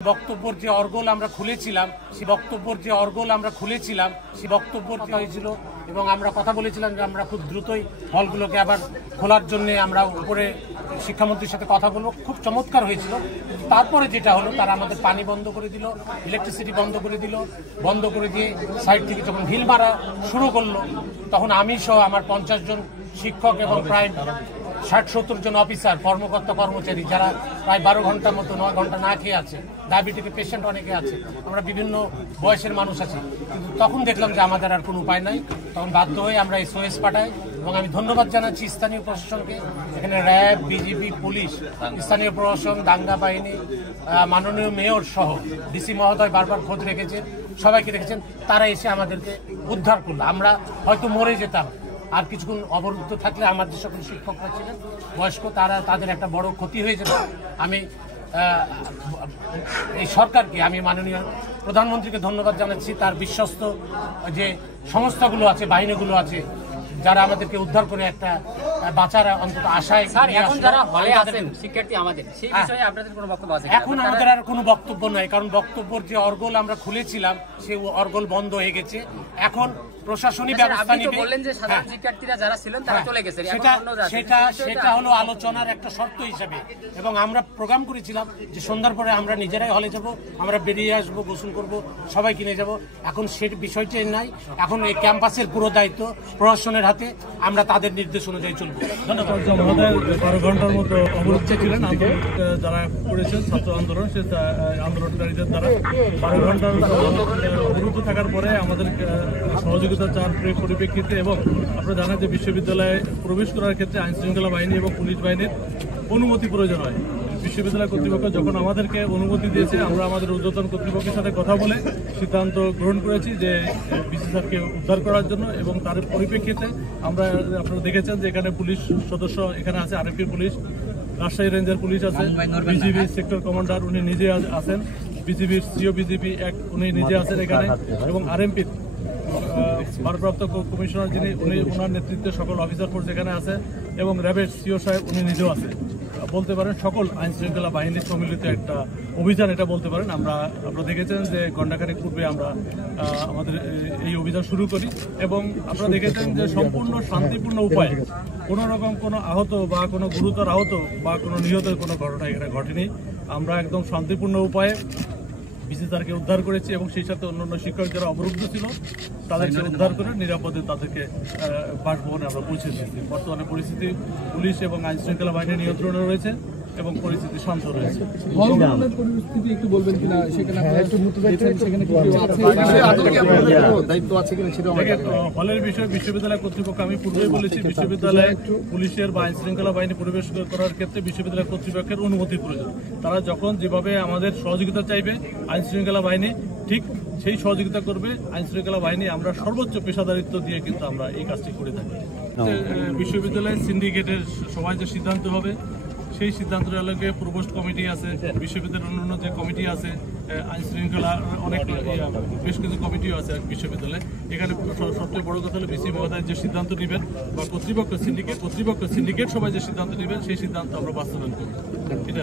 বক্তব্যের যে অর্গল আমরা খুলেছিলাম সেই বক্তব্য হয়েছিল এবং আমরা কথা বলেছিলাম যে আমরা খুব দ্রুতই হলগুলোকে আবার খোলার জন্য আমরা উপরে শিক্ষামন্ত্রীর সাথে কথা বলবো। খুব চমৎকার হয়েছিল। তারপরে যেটা হলো, তারা আমাদের পানি বন্ধ করে দিল, ইলেকট্রিসিটি বন্ধ করে দিয়ে সাইড থেকে যখন ঢিল মারা শুরু করলো, তখন আমি সহ আমার 50 জন শিক্ষক এবং প্রায় 60-70 জন অফিসার, কর্মকর্তা কর্মচারী, যারা প্রায় 12 ঘন্টার মতো 9 ঘন্টা না খেয়ে আছে, ডায়াবেটিক পেশেন্ট অনেকে আছে, আমরা বিভিন্ন বয়সের মানুষ আছি। কিন্তু তখন দেখলাম যে আমাদের আর কোনো উপায় নাই। তখন বাধ্য হয়ে আমরা SOS পাঠাই এবং আমি ধন্যবাদ জানাচ্ছি স্থানীয় প্রশাসনকে। এখানে র্যাব, বিজিবি, পুলিশ, স্থানীয় প্রশাসন, দাঙ্গা বাহিনী, মাননীয় মেয়র সহ ডিসি মহোদয় বারবার খোঁজ রেখেছেন, সবাইকে রেখেছেন। তারা এসে আমাদেরকে উদ্ধার করলো। আমরা হয়তো মরে যেতাম আর কিছুক্ষণ অবরুদ্ধ থাকলে। আমার যে সকল শিক্ষকরা ছিলেন বয়স্ক, তাদের একটা বড় ক্ষতি হয়ে যেত। আমি এই সরকারকে, আমি মাননীয় প্রধানমন্ত্রীকে ধন্যবাদ জানাচ্ছি। তার বিশ্বস্ত যে সংস্থাগুলো আছে, বাহিনীগুলো আছে, যারা আমাদেরকে উদ্ধার করে একটা বাঁচার অন্তত আশায়। এখন যারা হলে আছেন শিক্ষার্থী, আমাদের সেই বিষয়ে আপনাদের কোনো বক্তব্য আছে? এখন আমাদের আর কোনো বক্তব্য নাই, কারণ বক্তব্যের যে অর্গল আমরা খুলেছিলাম সেই অর্গল বন্ধ হয়ে গেছে। এখন প্রশাসনিক ব্যবস্থা নিবে। বললেন যে সাধারণ শিক্ষার্থীরা যারা ছিলেন তারা চলে গেছে, সেটা হলো আলোচনার একটা শর্ত হিসেবে। এবং আমরা প্রোগ্রাম করেছিলাম যে সন্ধ্যার পরে আমরা নিজেরাই হলে যাব, আমরা বেরিয়ে আসবো, গোসল করব, সবাই কিনে যাব। এখন সেই বিষয়টাই নাই। এখন এই ক্যাম্পাসের পুরো দায়িত্ব প্রশাসনের হাতে। আমরা তাদের নির্দেশ অনুযায়ী চলবো। ধন্যবাদ। 12 ঘন্টার মতো অবরুদ্ধ ছিলেন যারা করেছেন ছাত্র আন্দোলন, সে আন্দোলনকারীদের দ্বারা 12 ঘন্টার অবরুদ্ধ থাকার পরে আমাদের সহযোগিতা চার পরিপ্রেক্ষিতে, এবং আপনারা জানেন যে বিশ্ববিদ্যালয়ে প্রবেশ করার ক্ষেত্রে আইন শৃঙ্খলা বাহিনী এবং পুলিশ বাহিনীর অনুমতি প্রয়োজন হয়। বিশ্ববিদ্যালয় কর্তৃপক্ষ যখন আমাদেরকে অনুমতি দিয়েছে, আমরা আমাদের ঊর্ধ্বতন কর্তৃপক্ষের সাথে কথা বলে সিদ্ধান্ত গ্রহণ করেছি যে বিসি স্যারকে উদ্ধার করার জন্য। এবং তার পরিপ্রেক্ষিতে আপনারা দেখেছেন যে এখানে পুলিশ সদস্য এখানে আছে, আরএমপি পুলিশ, রাজশাহী রেঞ্জের পুলিশ আছে, বিজিবি সেক্টর কমান্ডার উনি নিজে আছেন, বিজিবির সিও বিজিবি উনি নিজে আছেন এখানে, এবং আরএমপির ভারপ্রাপ্ত কমিশনার যিনি, ওনার নেতৃত্বে সকল অফিসার ফোর্স এখানে আছে, এবং র্যাবের সিও সাহেব উনি নিজেও আছে। বলতে পারেন সকল আইন শৃঙ্খলা বাহিনীর সম্মিলিত একটা অভিযান এটা বলতে পারেন। আপনারা দেখেছেন যে ঘণ্টাখানেক পূর্বে আমরা আমাদের এই অভিযান শুরু করি, এবং আপনারা দেখেছেন যে সম্পূর্ণ শান্তিপূর্ণ উপায়ে কোনো রকম কোনো আহত বা কোনো গুরুতর আহত বা কোনো নিহতের কোনো ঘটনা এখানে ঘটেনি। আমরা একদম শান্তিপূর্ণ উপায়ে বিসি স্যারকে উদ্ধার করেছি, এবং সেই সাথে অন্যান্য শিক্ষক যারা অবরুদ্ধ ছিল তাদেরকে উদ্ধার করে নিরাপদে তাদেরকে বাসভবনে আমরা পৌঁছে দিয়েছি। বর্তমানে পরিস্থিতি পুলিশ এবং আইন শৃঙ্খলা বাহিনীর নিয়ন্ত্রণে রয়েছে এবং পরিস্থিতি শান্ত রয়েছে। হলের বিষয়ে বিশ্ববিদ্যালয় কর্তৃপক্ষ, আমি পূর্বেই বলেছি, বিশ্ববিদ্যালয়ে পুলিশের বা আইন শৃঙ্খলা বাহিনী পরিবেশ করার ক্ষেত্রে বিশ্ববিদ্যালয় কর্তৃপক্ষের অনুমতির প্রয়োজন। তারা যখন যেভাবে আমাদের সহযোগিতা চাইবে আইন শৃঙ্খলা বাহিনী ঠিক সেই সহযোগিতা করবে। আইন শৃঙ্খলা বাহিনী আমরা সর্বোচ্চ পেশাদারিত্ব দিয়ে কিন্তু আমরা এই কাজটি করে থাকি। বিশ্ববিদ্যালয়ের সিন্ডিকেটের সবাই যে সিদ্ধান্ত হবে সেই সিদ্ধান্তের আলোকে প্রভোস্ট কমিটি আছে, বিশ্ববিদ্যালয়ের অন্যান্য যে কমিটি আছে, আইন শৃঙ্খলা অনেক বেশ কিছু কমিটিও আছে বিশ্ববিদ্যালয়ে। এখানে সবচেয়ে বড় কথা হলো বিসি মহোদয় যে সিদ্ধান্ত নেবেন বা কর্তৃপক্ষ সিন্ডিকেট সবাই যে সিদ্ধান্ত নেবেন সেই সিদ্ধান্ত আমরা বাস্তবায়ন করি। এটা